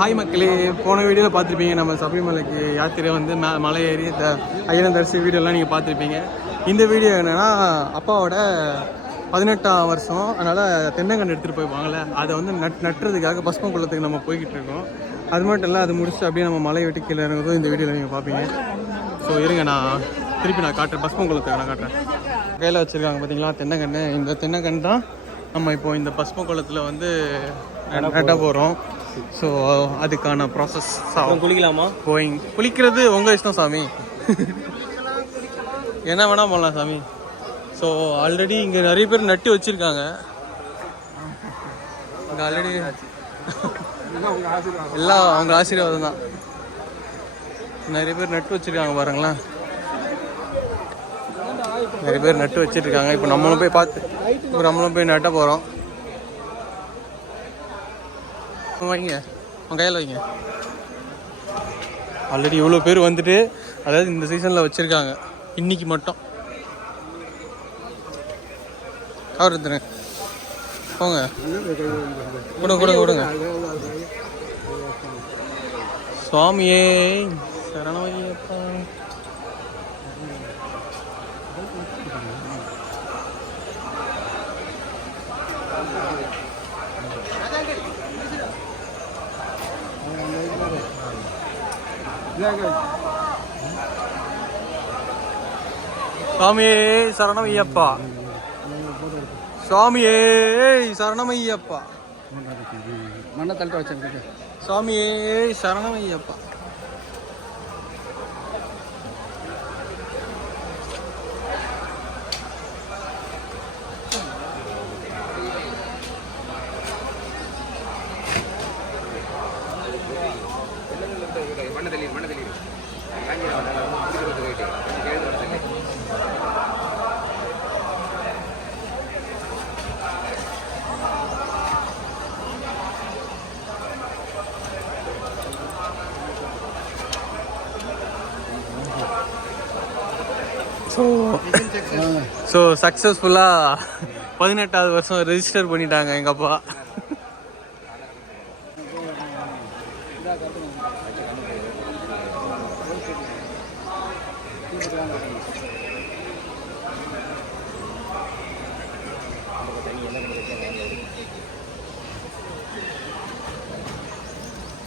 Hi மக்களே, போன வீடியோவில் பார்த்துருப்பீங்க நம்ம சபரிமலைக்கு யாத்திரை வந்து மலை ஏறி ஐயனம் தரிசி வீடியோலாம் நீங்கள் பார்த்துருப்பீங்க. இந்த வீடியோ என்னென்னா அப்பாவோட 18ஆம் வருஷம், அதனால் தென்னங்கன்று எடுத்துகிட்டு போய்வாங்கள்ல, அதை வந்து நட்டுறதுக்காக பஸ்மம் குளத்துக்கு நம்ம போய்கிட்டு இருக்கோம். அது மட்டும் இல்லை, அது முடிச்சுட்டு அப்படியே நம்ம மலை வெட்டி கீழே இறங்குறதும் இந்த வீடியோவில் நீங்கள் பார்ப்பீங்க. ஸோ இருங்க, நான் காட்டுறேன், பஸ்மம் குளத்துக்கு நான் காட்டுறேன். கையில் வச்சுருக்காங்க பார்த்தீங்களா தென்னங்கன்று. இந்த தென்னங்கன்று தான் நம்ம இப்போது இந்த பஸ்ம குளத்தில் வந்து நட்ட போகிறோம். ஸோ அதுக்கான ப்ராசஸ். குளிக்கலாமா? குளிக்கிறது உங்கள் இஷ்டம் சாமி, என்ன வேணால் போடலாம் சாமி. ஸோ ஆல்ரெடி இங்கே நிறைய பேர் நட்டு வச்சுருக்காங்க. இங்கே ஆல்ரெடி எல்லாம் அவங்க ஆசீர்வாதம் தான். நிறைய பேர் நட்டு வச்சுருக்காங்க பாருங்களேன், நிறைய பேர் நட்டு வச்சுருக்காங்க. இப்போ நம்மளும் போய் நட்ட போகிறோம். வைங்க, உங்கள் கையில் வைங்க. ஆல்ரெடி இவ்வளோ பேர் வந்துட்டு, அதாவது இந்த சீசனில் வச்சுருக்காங்க இன்னைக்கு மட்டும். கவர் எடுத்துருங்க, போங்க, கொடுங்க. சுவாமியே சரணமையப்பா. சுவாமியே சரணமையப்பா, சுவாமியே சரணமையப்பா, மண்ணை தள்ளிட்டு வச்சேன். சுவாமியே சரணமையப்பா. ஸோ சக்ஸஸ்ஃபுல்லாக 18ஆவது வருஷம் ரெஜிஸ்டர் பண்ணிட்டாங்க எங்கள் அப்பா.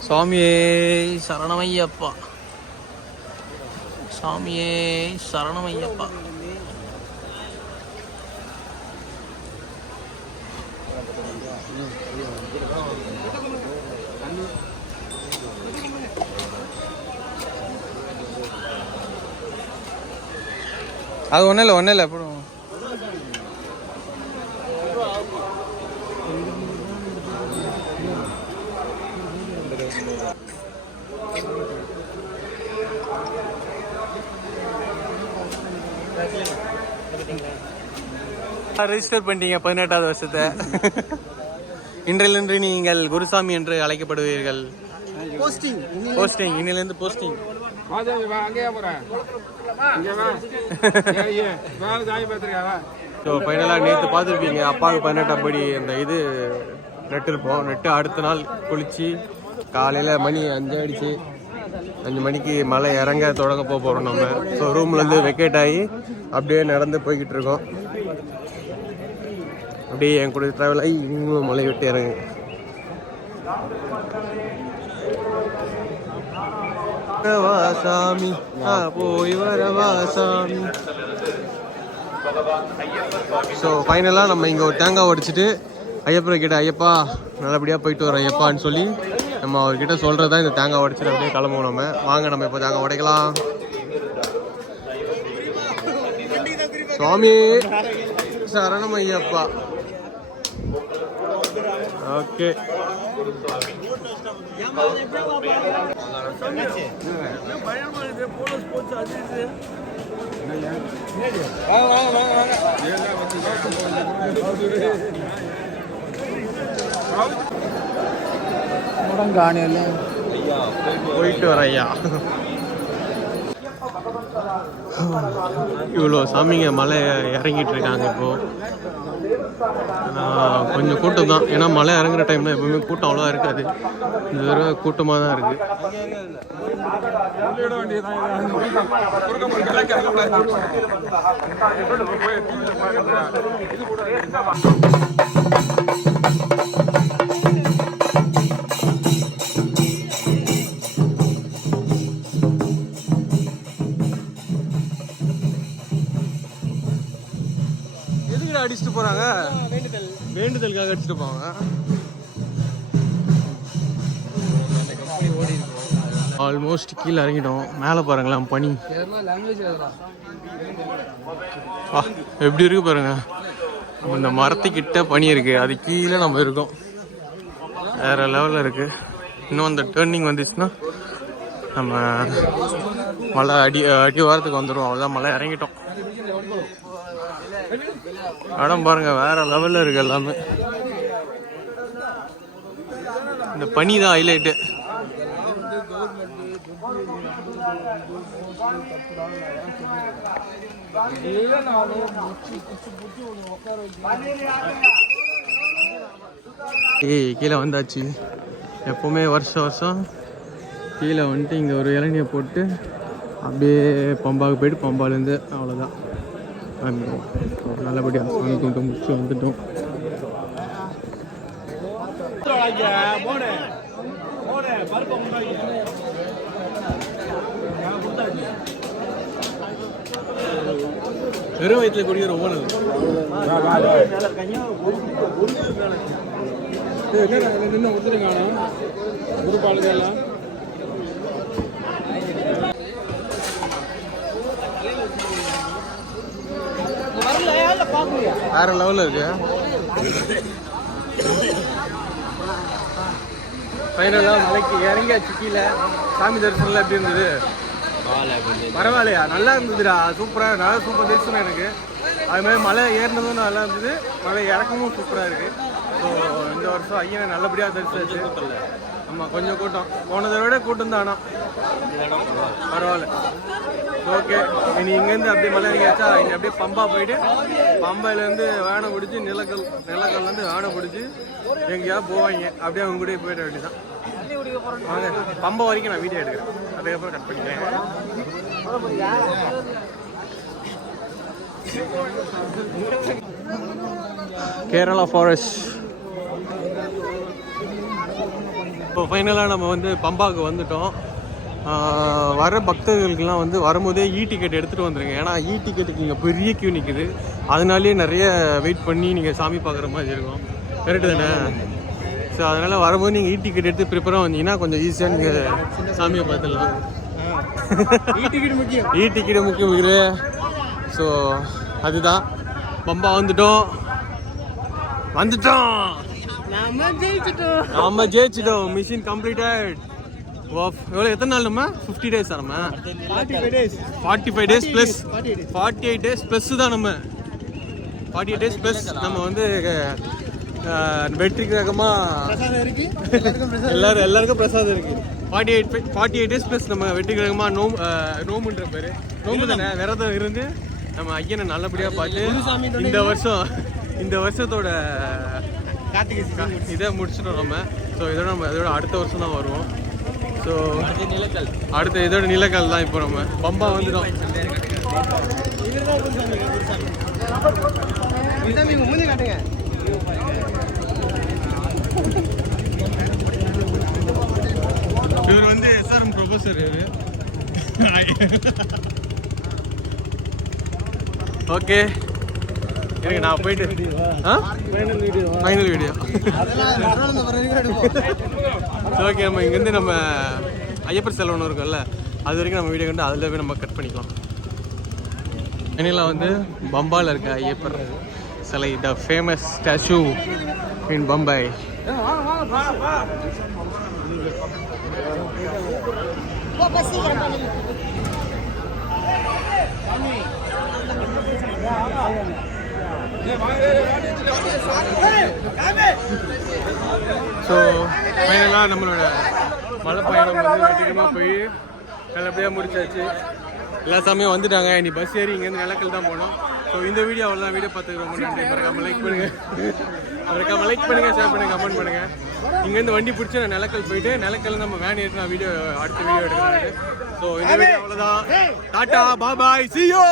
சுவாமியே சரணமையப்பா, சாமியே சரணமையப்பா. அது ஒன்றும் இல்லை எப்படி ரெஜிஸ்டர் பண்ணிட்டீங்க 18ஆவது வருஷத்தை. இன்றிலிருந்து நீங்கள் குருசாமி என்று அழைக்கப்படுவீர்கள். போஸ்டிங் இன்னிலிருந்து போஸ்டிங். ஸோ ஃபைனலாக நேற்று பார்த்துருப்பீங்க, அப்பாவுக்கு 18ஆம் படி அந்த இது நட்டுருப்போம். நட்டு அடுத்த நாள் குளித்து காலையில் மணி 5 ஆகிடுச்சு. 5 மணிக்கு மலை இறங்க தொடங்க போகிறோம் நம்ம. ஸோ ரூம்லேருந்து வெக்கேட் ஆகி அப்படியே நடந்து போய்கிட்டு இருக்கோம். அப்படியே என் கூட ட்ராவல் ஆகி இவங்களும் மலை விட்டு இறங்கு. சாமி போய் வரவா சாமி. ஸோ ஃபைனலாக நம்ம இங்கே ஒரு தேங்காய் உடைச்சிட்டு ஐயப்பரை கிட்ட, ஐயப்பா நல்லபடியாக போயிட்டு வரோம் ஐயப்பான்னு சொல்லி நம்ம அவர்கிட்ட சொல்கிறது தான் இந்த தேங்காய் உடைச்சிட்டு அப்படியே கிளம்புவோம். நம்ம வாங்க, நம்ம இப்போ தேங்காய் உடைக்கலாம். சுவாமி சரணம் ஐயப்பா. ஓகே, போயிட்டு வர ஐயா. இவ்வளோ சாமிங்க மலை இறங்கிட்டு இருக்காங்க இப்போது. கொஞ்சம் கூட்டம் தான், ஏன்னா மலை இறங்குற டைமில் எப்பவுமே கூட்டம் அவ்வளோவா இருக்காது. இந்த தடவை கூட்டமாக தான் இருக்குது. அடிச்சுட்டு போறாங்க, வேண்டுதலுக்காக அடிச்சுட்டு போவாங்க. ஆல்மோஸ்ட் கீழே இறங்கிட்டோம். மேலே பாருங்களேன் பனி எப்படி இருக்கு பாருங்க. இந்த மரத்துக்கிட்ட பனி இருக்கு, அது கீழே நம்ம இருக்கோம். வேற லெவலில் இருக்கு. இன்னும் அந்த டேர்னிங் வந்துச்சுன்னா நம்ம மலை அடி வாரத்துக்கு வந்துடும். அவ்வளோதான், மலை இறங்கிட்டோம். இடம் பாருங்க, வேற லெவல்ல இருக்கு எல்லாமே. இந்த பனி தான் ஹைலைட்டு. கீழே வந்தாச்சு. எப்பவுமே வருஷம் கீழே வந்துட்டு இங்கே ஒரு இளநியை போட்டு அப்படியே பம்பாவுக்கு போயிட்டு பம்பாலேருந்து அவ்வளோதான் நல்லபடியாக சாமி கும்பிட்டு முடிச்சு வந்துட்டோம். வெறும் வயிற்றுல குடிக்கிற ரொம்ப நல்லது. வேற லெவலில் இருக்கு. ஃபைனலாக மலைக்கு இறங்கியாச்சு. கீழே சாமி தரிசனம்லாம் எப்படி இருந்தது? பரவாயில்லையா? நல்லா இருந்ததுடா, சூப்பராக, நல்லா சூப்பர் தரிசனம் எனக்கு. அது மாதிரி மலை ஏறினதும் நல்லா இருந்தது, மலை இறக்கமும் சூப்பராக இருக்குது. ஸோ இந்த வருஷம் ஐயனை நல்லபடியாக தரிசிச்சு. ஆமாம், கொஞ்சம் கூட்டம், போனதை விட கூட்டம் தான். ஆனால் பரவாயில்ல, ஓகே. இனி இங்கேருந்து அப்படியே மலை இறங்கியாச்சா, இனி அப்படியே பம்பா போயிட்டு பம்பையிலேருந்து வேனை பிடிச்சி நிலக்கல்லேருந்து வேனை பிடிச்சி எங்கேயாவது போவாங்க. அப்படியே அவங்க கூட போயிட வேண்டியதான். வாங்க, பம்பை வரைக்கும் நான் வீடியோ எடுக்கிறேன், அதுக்கப்புறம் கட் பண்ணிக்கிறேன். கேரளா ஃபாரஸ்ட். இப்போ ஃபைனலாக நம்ம வந்து பம்பாவுக்கு வந்துட்டோம். வர பக்தர்களுக்கெல்லாம் வந்து வரும்போதே டிக்கெட் எடுத்துகிட்டு வந்துடுங்க. ஏன்னா டிக்கெட்டுக்கு இங்கே பெரிய கியூ நிற்குது. அதனாலேயே நிறைய வெயிட் பண்ணி நீங்கள் சாமி பார்க்குற மாதிரி இருக்கும். கரெக்டு தானே? ஸோ அதனால் வரும்போது நீங்கள் டிக்கெட் எடுத்து ப்ரிப்பராக வந்தீங்கன்னா கொஞ்சம் ஈஸியாக நீங்கள் சாமியை பார்த்துடலாம். டிக்கெட் முக்கியம் இருக்குது. ஸோ அதுதான், பம்பா வந்துட்டோம். நம்ம ஜெயிச்சிட்டோம். Mission completed. எவ்வளோ, எத்தனை நாள் நம்ம? 50 days நம்ம 45 days ப்ளஸ் 48 days ப்ளஸ் தான். நம்ம 48 days ப்ளஸ் நம்ம வந்து வெற்றிகரமாக எல்லாருக்கும் பிரசாதம் இருக்கு. 48 days ப்ளஸ் நம்ம வெற்றிகரமாக நோம்புன்ற பேர் நோம்பு தானே, விரதம் இருந்து நம்ம ஐயனை நல்லபடியாக பார்த்து இந்த வருஷத்தோட இதை முடிச்சிட்டோம் நம்ம. ஸோ இதோட அடுத்த வருஷம் தான் வருவோம். ஸோ அடுத்த இதோட நிலக்கல் தான். இப்போ நம்ம பம்பா வந்துட்டோம். இவர் வந்து எஸ்ஆர்எம் ப்ரொஃபஸர். ஓகே, எனக்கு நான் போயிட்டு ஃபைனல் வீடியோ. ஓகே, நம்ம இங்கேருந்து நம்ம ஐயப்பர் சிலை ஒன்று இருக்கும்ல, அது வரைக்கும் நம்ம வீடியோ கண்டு அதில் போய் நம்ம கட் பண்ணிக்கலாம். ஃபைனலாக வந்து பம்பாயில் இருக்க ஐயப்பர் சிலை, the famous statue in Bombay. So ஃபைனலாக நம்மளோட மலை பயணம் வந்து வெற்றிகரமாக போய் நல்லபடியாக முடிச்சாச்சு. எல்லா சாமியும் வந்துட்டாங்க. இனி பஸ் ஏறி இங்கேருந்து நிலக்கல் தான் போனோம். ஸோ இந்த வீடியோ அவ்வளோதான். வீடியோ பார்த்துக்கு ரொம்ப நன்றி. மறக்காம லைக் பண்ணுங்கள், மறக்காம லைக் பண்ணுங்கள், ஷேர் பண்ணுங்கள், கமெண்ட் பண்ணுங்கள். இங்கேருந்து வண்டி பிடிச்சி நான் நிலக்கல் போயிட்டு நிலக்கல் நம்ம வேன் ஏற்றி நான் வீடியோ அடுத்த வீடியோ எடுக்கிறேன். ஸோ இந்த வீடியோ அவ்வளோதான். Tata bye, see you.